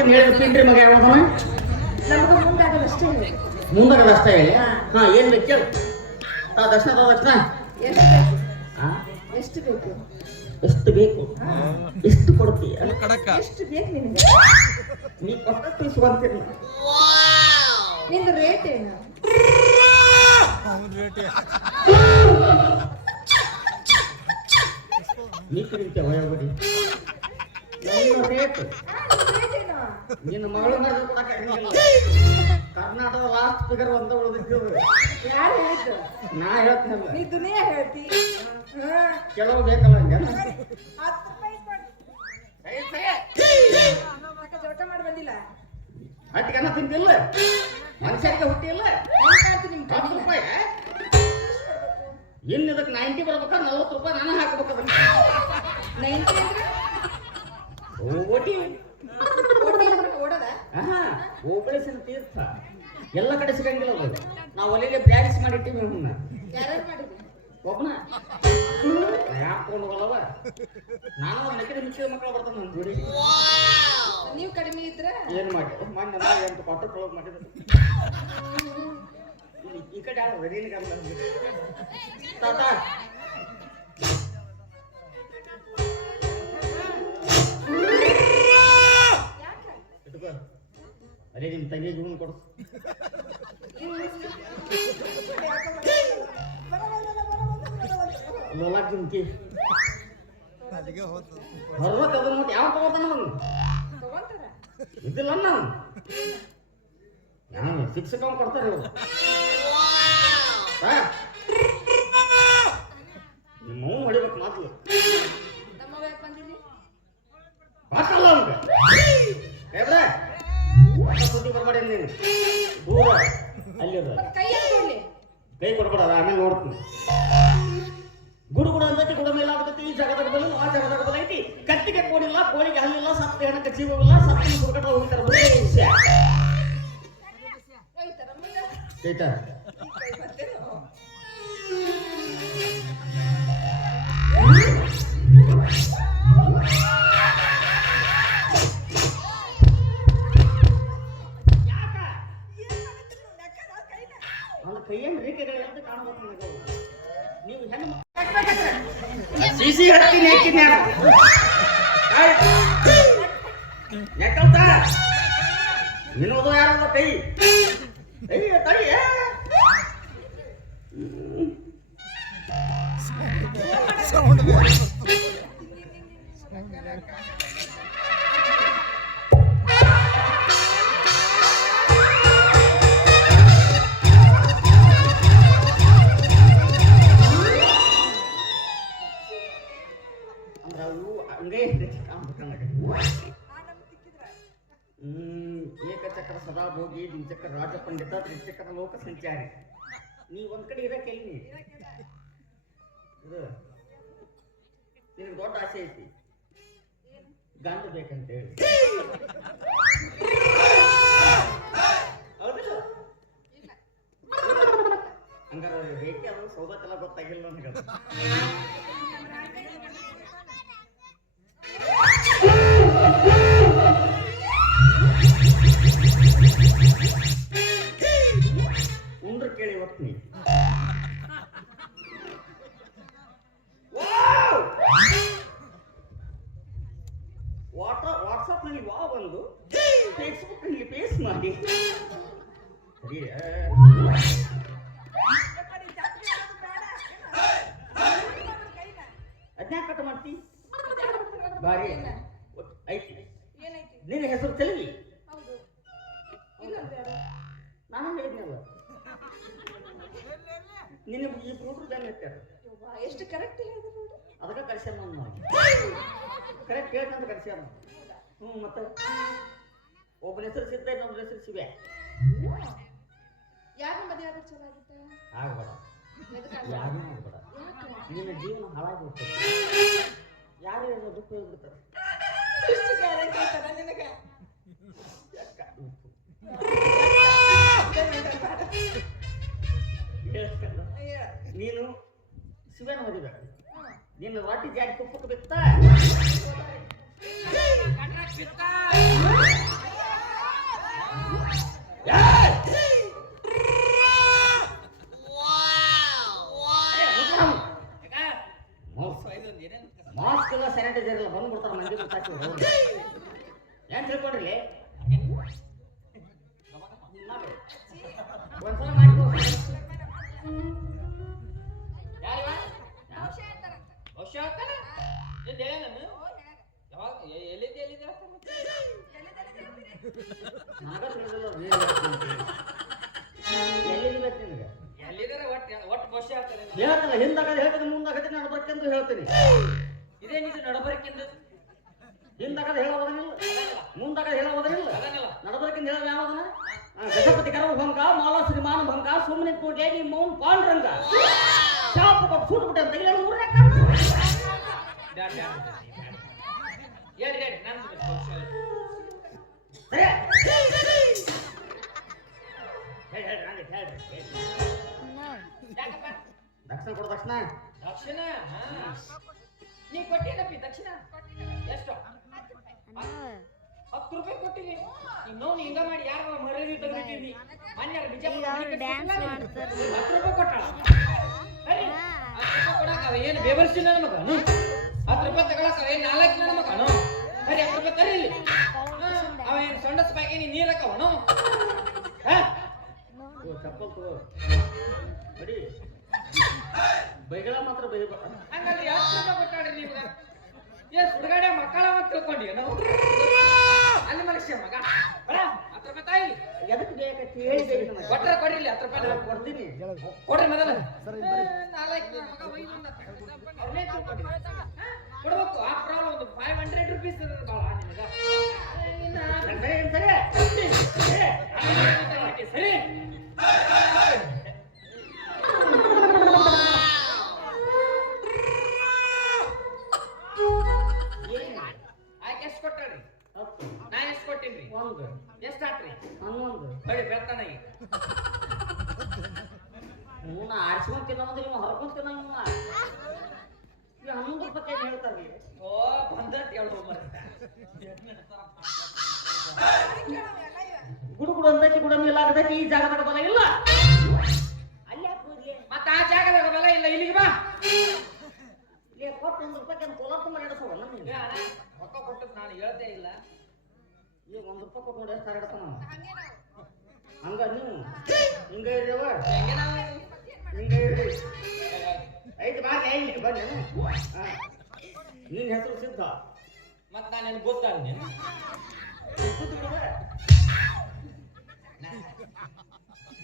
ಆಕಿನ ಹೇಳಿದ ಪಿಂಡ್ರಿ ಮಗ ಯಾವ್ದನ ನಮಗೂ ಮುಂದಾಗಲ್ಲ ಅಷ್ಟೇ ಹೇಳಿ. ಅಷ್ಟೇ ಹೇಳಿ? ಹಾ. ಏನ್ ಬೇಕು ಕೇಳು. ತಾ ದರ್ಶನ ತಾ ದರ್ಶನ. ಎಷ್ಟು ಬೇಕು? ಹಾ? ಎಷ್ಟು ಬೇಕು? ಎಷ್ಟು ಬೇಕು? ಎಷ್ಟು ಕೊಡ್ತೀಯ? ಎಷ್ಟು ಬೇಕು ನಿನಗೆ? ನೀ ಕೊಟ್ಟಷ್ಟು ಇಸ್ಕೊಂತೀನಿ ನಿಂದು ರೇಟ್ ಏನು? ನೀ ವಯೋಬಡಿ ನನ್ನ ರೇಟ್ ನಿನ್ನ ಮಗಳ ಕೊಡಕ್ಕೆ ಆಗಂಗಿಲ್ಲ ಕರ್ನಾಟಕದ ಲಾಸ್ಟ್ ಫಿಗರ್ ಒಂದ ಉಳಿದಿದ್ದು ಯಾರು ಹೇಳಿದ್ದು? ನಾ ಹೇಳ್ತೀನಿ ನೀ ದುನಿಯಾ ಹೇಳ್ತಿ. ಹಾ. ಕೆಲವು ಬೇಕಲ್ಲ ಹಂಗೆ. ಹತ್ತು ರೂಪಾಯಿ ಕೊಡು. ಅಕ್ಕ ಜೋಟ ಮಾಡಿ ಬಂದಿಲ್ಲ? ಹಟ್ಟಿಗನ ತಿಂತಿಲ್ಲ ಮನುಷ್ಯರಿಗೆ ಹುಟ್ಟಿಲ್ಲ? ಹೆಂಗ್ ಕಾಣ್ತು ನಿಮ್ ಹತ್ತು? ರೂಪಾಯಿ. ಇನ್ನು ಇದಕ್ಕೆ ನೈಂಟಿ ಬರ್ಬೇಕಾದ್ರೆ ನಲ್ವತ್ತು ರೂಪಾಯಿ ನಾನು ಹಾಕ್ಬೇಕು ಅದನ್ನ. ನೈಂಟಿ ಅಂದ್ರೆ? ಓಟಿ. ಓಡಿ ಆಹಾ ಓಬಳೇಶನ ತೀರ್ಥ. ಎಲ್ಲ ಕಡೆ ಸಿಗಂಗಿಲ್ಲ ಅದು. ನಾವು ಒಲೆಗೆ ಬ್ಯಾರಿಸ್ ಮಾಡಿಟ್ಟಿವಿ ಅವನ್ನ ಯಾರ್ಯಾರು ಮಾಡಿದ್ರಿ? ಒಬ್ಬನ ನಾನು ಒಂದು ನಕಿನ ಮಿಕ್ಕಿದ ಮಕ್ಕಳು ಬರ್ತಾನೆ ನನ್ನ ಜೋಡಿ. ನೀವು ಕಡಿಮೆ ಇದ್ರೆ? ಏನು ಮಾಡಿ? ಮೊನ್ನೆ ನಾ ಎಂಟು ಕೊಟ್ಟು ಕ್ಲೋಸ್ ಮಾಡಿದ್ರು ಈ ಕಡೆ ಯಾರು ತಾತ. ಇಟ್ಕೋ ಅದೇ ನಿಮ್ಮ ತಂಗಿ ಗುಣ ಕೊಡು. ಜುಮ್ಕಿ ಹೊರಕ್ಕೆ ಅದನ್ನ ಮತ್ತೆ ಯಾವ ತಗೋತಾನ ಅವನು ಇದ್ದಿಲ್ಲ ನಾನು ನಾನು ಶಿಕ್ಷಕ ಕೊಡ್ತಾರೆ ಇವರು ನಿಮ್ಮ ಹೊಡಿಬೇಕು ಮಾತು ಬಂದಿಲ್ಲಿ ಏಬ್ರೆ ನೀನು. ದೂರ ಅಲ್ಲಿ ಅದ ಮತ್ತೆ ಕೈ ಕೊಡ್ಬೇಡ ಅದ ಆಮೇಲೆ ನೋಡ್ತೀನಿ. ಗುಡು ಗುಡು ಅಂತೈತಿ ಗುಡ ಮೇಲೆ ಆಗ್ತೈತಿ ಈ ಜಾಗದಾಗ ಬಲ್ಲ ಆ ಜಾಗದಾಗ ಬಲ್ಲ ಐತಿ. ಕತ್ತಿಗೆ ಕೋಡಿಲ್ಲ ಕೋಳಿಗೆ ಹಲ್ಲಿಲ್ಲ ಸತ್ತ ಹೆಣಕ್ಕೆ ಜೀವವಿಲ್ಲ ಸತ್ತ ದುರ್ಗಟ ಹೋಗ್ತಾರೆ ಬರೀ ವಿಷಯ ನಿನ್ನೋದು ಯಾರಲ್ಲ ಕೈ ಅಯ್ಯ ತಡಿ ಅಂದ್ರೆ ಅವು ಹಂಗೇ ಕಾಣ್ಬೇಕು ನನಗೆ ಹ್ಮ್ ಏಕಚಕ್ರ ಸದಾ ಭೋಗಿ, ದ್ವಿಚಕ್ರ ರಾಜಪಂಡಿತ, ತ್ರಿಚಕ್ರ ಲೋಕ ಸಂಚಾರಿ. ನೀ ಒಂದ್ ಕಡೆ ಇರಕ್ಕೆ ಎಲ್ಲಿ ನಿನಗೆ ದೊಡ್ಡ ಆಸೆ ಐತಿ. ಗಂಡ ಬೇಕಂತ ಹೇಳಿ. ಹಂಗಾರೆ ರೇಖೆ ಅದು ಸೌದಕ್ಕೆಲ್ಲ ಗೊತ್ತಾಗಿಲ್ಲ ನನಗೆ ಅದು. ಉಂಡ್ರ ಕೇಳಿ ಇವತ್ತು ನೀ ವಾಟ ವಾಟ್ಸಪ್ನಲ್ಲಿ ವಾ ಬಂದು ಫೇಸ್ಬುಕ್ನಲ್ಲಿ ಫೇಸ್ ಮಾಡಿ ಸರಿ ಅದ್ನ್ಯಾಕ ಕಟ್ ಮಾಡ್ತಿ ಬಾರಿ ಒಟ್ ಐತಿ ಏನೈತಿ ನಿನ್ನ ಹೆಸರು ತೆಲಗಿ ಹೌದು ಇಲ್ಲಂತ ಯಾರು ನಾನು ಹೇಳಿದ್ನಲ್ಲ ನಿನ್ನ ಈ ಹುಡುಗರು ಜಾನ್ ಇರ್ತಾರೆ. ಎಷ್ಟು ಕರೆಕ್ಟ್ ಹೇಳಿದ್ರು ನೋಡು. ಅದಕ್ಕೆ ಕರ್ಸ್ಯಾರ ನಾನು ಕರೆಕ್ಟ್ ಹೇಳ್ತಂತ ಕರ್ಸ್ಯಾರ ಹ್ಞೂ ಮತ್ತೆ? ಒಬ್ಬನ ಹೆಸರು ಸಿದ್ಧ ಇನ್ನೊಬ್ಬನ ಹೆಸರು ಶಿವೆ ಯಾರ ಮದುವೆ ಆದ್ರೆ ಚಲೋ ಆಗಿತ್ತ ಆಗ್ಬೇಡ? ಯಾರು ಆಗ್ಬೇಡ. ನಿನ್ನ ಜೀವನ ಹಾಳಾಗಿ ಹೋಗ್ತದೆ ಯಾರು ಹೇಳೋ ದುಃಖ ಹೋಗ್ಬಿಡ್ತಾರೆ ಶಿವನ ಮದುವೆ ನಿನ್ನ ರೊಟ್ಟಿ ಜಾರಿ ತುಪ್ಪಕ್ಕೆ ಬಿತ್ತ? ಮಾಸ್ಕ್ ಎಲ್ಲ ಸ್ಯಾನಿಟೈಸರ್ ಎಲ್ಲ ಬಂದ್ಬಿಡ್ತಾರೆ ಮಂದಿ ಏನ್ ತಿಳ್ಕೊಂಡ್ರಿ? ಒಟ್ಟು ಒಟ್ಟು ಹೇಳ್ತಲ್ಲ ಹಿಂದಾಗ ಹೇಳ್ತೀನಿ ಮುಂದಾಗ ನಾನು ಅಂತ ಹೇಳ್ತೀನಿ. ನೀ ಎಷ್ಟು ಹತ್ತು ರೂಪಾಯಿ ಕೊಟ್ಟಿನಿ ಹಿಂಗ ಮಾಡಿ ಯಾರು ಮರ್ಯಾದೆ ತೆಗೆದಿಟ್ಟಿನಿ ಮನ್ಯಾರ ರೂಪಾಯಿ ಸರಿ ಏನು ಬೇಬರ್ಸಿ ನನ್ನ ಮಗನು ಹತ್ತು ರೂಪಾಯಿ ತಗೊಳಕ ಅವ ಏನು ನಾಲ್ಕು ನನ್ನ ಮಗನು ಸರಿ ಹತ್ತು ರೂಪಾಯಿ ಅವ ಏನು ಸೊಂಡ ಸ್ಪಾಯ್ಗೆ ನೀನು ನೀರಕ್ಕವನು ಹಾ? ಓ ಚಪ್ಪಲ್ ತಗೋ. ಬಡಿ. ಬೈಗಳ ಮಾತ್ರ ಬೈಬ ಹಂಗಂದ್ರೆ ಯಾವ ರೂಪಾಯಿ ಕೊಟ್ಟಾಡ್ರಿ ನೀವು? ಏ ಸುಡುಗಾಡೆ ಮಕ್ಕಳ ಅಂತ ತಿಳ್ಕೊಂಡಿ ನಾವು ಅಲ್ಲಿ ಮನುಷ್ಯ ಮಗ. ಬರ ಹತ್ತು ರೂಪಾಯಿ ತಾಯಿ ಎದಕ್ಕೆ ಬೇಕಂತ ಹೇಳಿ ಬೇಕು ನಮಗೆ? ಕೊಟ್ರೆ ಕೊಡ್ರಿ ಇಲ್ಲಿ ಹತ್ತು ರೂಪಾಯಿ ನಾನು ಕೊಡ್ತೀನಿ. ಕೊಡ್ರಿ ಮೊದಲ. ನಾಲ್ಕು ಮಗ ಒಯ್ದು. ಅವ್ನೇ ತಿಳ್ಕೊಂಡಿ. ಕೊಡ್ಬೇಕು. ಆಫ್ಟರ್ ಆಲ್ ಒಂದು ಫೈವ್ ಹಂಡ್ರೆಡ್ ರುಪೀಸ್ ಬಾಳ ನಿನಗ. ಇನ್ನ ಸರಿ. ಏನು ಆಕೆ ಎಷ್ಟು ಕೊಟ್ಟಾರಿ? ನಾ ಎಷ್ಟು ಕೊಟ್ಟಿನ್ರಿ? ಒಂದು. ಎಷ್ಟು ಆತ್ರಿ? ಹನ್ನೊಂದು. ಬಳಿ ಬೆಳ್ತಾನ ಈಗ. ಮೂನ ಆಡ್ಸ್ಕೊಂಡ್ ತಿನ್ನೋದಿಲ್ಲ ಹೊರ್ಕೊಂಡ್ ತಿನ್ನಂಗಿಲ್ಲ. ಈ ಹೇಳ್ತಾರೆ ಓ ಬಂದಟ್. ಗುಡು ಗುಡು ಗುಡಮ್ ಇಲ್ಲ ಈ ಜಾಗದಾಗ ಬಲ ಇಲ್ಲ. ಅಲ್ಲಿ ಯಾಕೆ ಹೋಗ್ಲಿ ಮತ್ತ ಆ ಜಾಗದಾಗ ಬಲ ಇಲ್ಲ ಇಲ್ಲಿಗೆ ಬಾ. ಇಲ್ಲಿ ಕೊಟ್ಟು ಒಂದು ರೂಪಾಯಿ ಅಂತ ಕೋಲಾರ ತುಂಬ ನಡೆಸೋವ ರೊಕ್ಕ ಕೊಟ್ಟದ್ ನಾನು ಹೇಳ್ತೇ ಇಲ್ಲ. ಈಗ ಒಂದು ರೂಪಾಯಿ ಕೊಟ್ಟು ನೋಡಿ ಎಷ್ಟು ಹರಡ್ತಾನ ಹಂಗೆ ನಾವು. ಹಂಗ ಇರ್ರಿ ಹಿಂಗ ಇರ್ರಿ. ಐತಿ ಬಾ ಐದು ಬನ್ನಿ ಹಾ. ನಿನ್ನ ಹೆಸರು ಸಿದ್ಧ ಮತ್ ನಾನು ನಿನ್ ಗೊತ್ತಾಗ ನೀನು.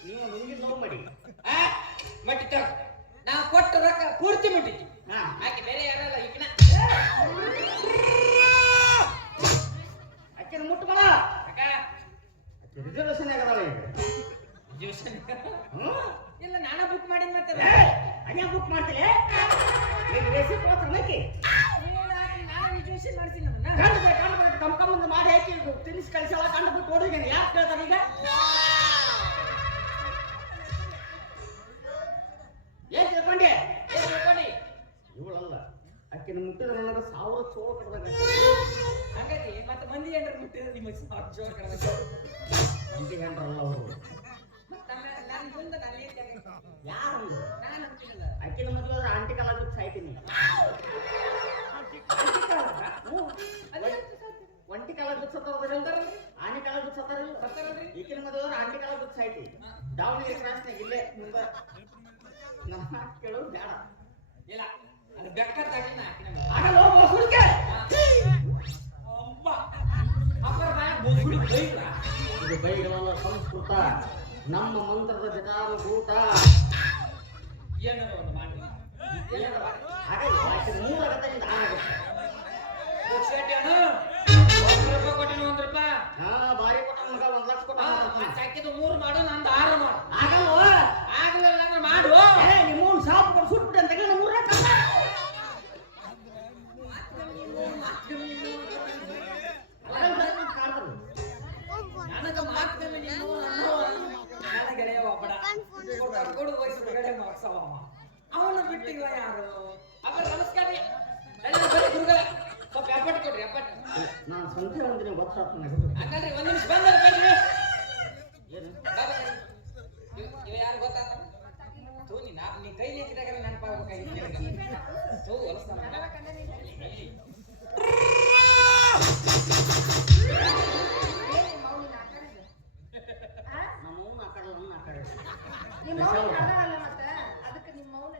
ನೀವು ಹುಡುಗಿ ಲವ್ ಮಾಡಿ. ಆ? ಮಟ್ಟಿ ತಗ ನಾ ಕೊಟ್ಟ ರೊಕ್ಕ ಪೂರ್ತಿ ಮುಟ್ಟಿದ್ದಿ ಹಾ. ಆಕೆ ಬೇರೆ ಯಾರಲ್ಲ ಈಗಿನ? ಅಕ್ಕಿನ ಮುಟ್ಟು ಮಲ ಅಕ್ಕ ರಿಸರ್ವೇಶನ್ ಆಗದಾಳ ಈಗ. ಹ್ಞೂ ಇಲ್ಲ ನಾನ ಬುಕ್ ಮಾಡಿದ್ ಮತ್ತೆ. ಅನ್ಯ ಬುಕ್ ಮಾಡ್ತೀರಿ ನೀನು ರಿಜರ್ವೇಶನ್ ಮಾಡ್ತೀನಿ ನಮ್ಮನ್ನ ಕಂಡು ಬೇಕು ಕಂಡು ಬೇಕು ಕಮ್ ಒಂದು ಮಾಡಿ ಹಾಕಿ ತಿನ್ನಿಸಿ ಕಳಿಸಲ್ಲ ಕಂಡು ಬಿಟ್ಟು ಓಡಿಗೇನೆ. ಯಾರು ಕೇಳ್ತಾರೆ ಈಗ? ಏನ್ ತಿಳ್ಕೊಂಡೆ? ಏನ್ ತಿಳ್ಕೊಂಡಿ? ಇವಳಲ್ಲ. ಅಕ್ಕಿನ ಮುಟ್ಟಿದ ನನಗೆ ಸಾವಿರ ಚೋಳ ಕಡ್ದಾಗ ಹಂಗಾಗಿ ಮತ್ತೆ ಮಂದಿ ಏನ್ರ ಮುಟ್ಟಿದ್ರೆ ನಿಮ್ಮ ಸಾವಿರ ಜೋರ್ ಕಡ್ದಾಗ ಮಂದಿ ಹೆಂಡ್ರಲ್ಲ ಅವರು? ಯಾರು ಅಕ್ಕಿನ ಮದುವೆ ಆದ್ರೆ ಆಂಟಿ ಕಾಲ ಸಾಯ್ತೀನಿ. ಒಂಟಿ ಕಾಲ ಬಿಟ್ಟು ಸತ್ತವ್ರದಿಲ್ಲ ಆನೆ ಕಾಲ ದುಡ್ಡು ಸತ್ತಾರ ಬರ್ತಾರಲ್ರಿ ಈಕಿನ ಮದುವೆ ಆಂಟಿ ಕಾಲ ದುಡ್ಡು ಸಾಯ್ತಿ ದಾವಣಗೆರೆ ಕ್ರಾಸ್ನಾಗ ಇಲ್ಲೇ ಮುಂದೆ ನಮ್ಮ ಕೇಳೋದು ಬೇಡ ಇಲ್ಲ ಅದು ಬೆಕ್ಕ ತಗಿನ. ಆಗಲ್ಲ. ಅಪ್ಪರ ಬೋಸುಡಿ ಬೈದ್ರ. ಇದು ಬೈಗಳಲ್ಲ ಸಂಸ್ಕೃತ ನಮ್ಮ ಮಂತ್ರದ ಜಟಾನುಭೂತ ಭೂತ ಒಂದು ಮಾಡಿ ಮಾಡಿ. ಹಾಗಾಗಿ ಮೂರ್. ರೂಪಾಯಿ ಕೊಟ್ಟಿನಿ ಒಂದ್ ರೂಪಾಯಿ. ಹಾ ಬಾರಿ ಕೊಟ್ಟ ಮಗ ಒಂದ್ ಲಕ್ಷ ಕೊಟ್ಟ ಆ, ಮತ್ತೆ ಹಾಕಿದ್ದು ಮೂರು ಮಾಡು ನಂದು ಆರು ಮಾಡು. ಅಕ್ಕಲ್ರಿ ಒಂದ್ ನಿಮಿಷ ಬಂದ್ರ ಬನ್ರಿ. ಯಾರು ಗೊತ್ತಾ? ತೂ ನೀ ನಾ ನೀ ಕೈ ನಿಂತಿದಾಗ ನೆನಪಾಗ್ಬೇಕಾಗಿತ್ತು ತೂ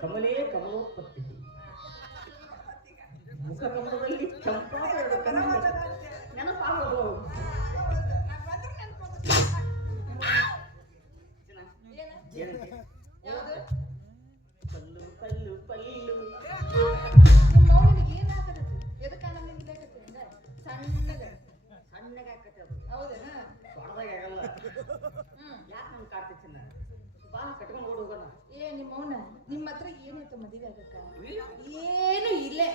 ಕಮಲೇ ಕಮಲೋತ್ಪತ್ತಿ. ಮುಖ ಕಮಲದಲ್ಲಿ ಚಂಪಾದ ನಿಮ್ಮ ಮೌನಿಗೆ ಏನಾಗ್ತದೆ ಎದಕ್ಕ ನಮ್ಮ ನಿಲ್ಬೇಕತ್ತೆ ಹಂಗ ಸಣ್ಣಗ ಸಣ್ಣಗೆ ಹಾಕತ್ತೆ ಅದು ಹೌದೇನ ದೊಡ್ಡದಾಗ ಆಗಲ್ಲ ಹ್ಮ್ ಯಾಕೆ ನಮ್ಗೆ ಕಾಡ್ತಿ ಚಿನ್ನ ಬಾ ಕಟ್ಕೊಂಡು ಓಡ್ ಏ ನಿಮ್ಮ ಮೌನ ನಿಮ್ಮ ಹತ್ರ ಆಗಕ್ಕ ಏನು ಇಲ್ಲೇ.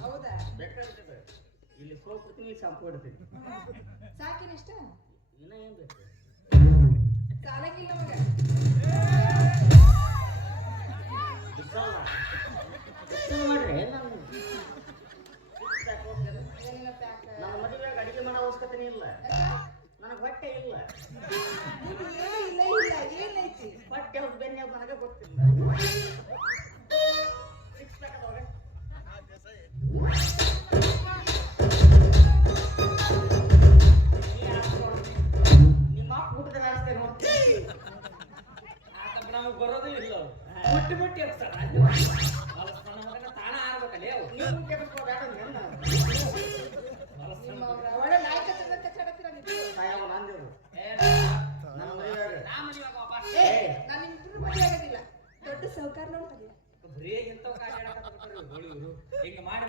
ಹೌದಾ? ಬೇಕಾಗ್ತದೆ ಇಲ್ಲಿ ಸೋಪ್ ಇಲ್ಲಿ ಶಾಂಪು ಇಡ್ತೀನಿ ಸಾಕಿನ ಇಷ್ಟ? ಇನ್ನ ಏನ್ ಬೇಕು? ಸಾಲಕ್ಕಿಲ್ಲ ಮಗ. ನಾ ಮನೆಯಾಗ ಇಲ್ಲ ಏ ನಾನು ನಿಮ್ಮಿಬ್ರು ಮದುವೆ ಆಗೋದಿಲ್ಲ. ದೊಡ್ಡ ಸೌಕಾರ ನೋಡ್ತಾರೆ ಬರೀ ಇಂಥವ್ ಇವ್ರು. ಹಿಂಗ್ ಮಾಡಿ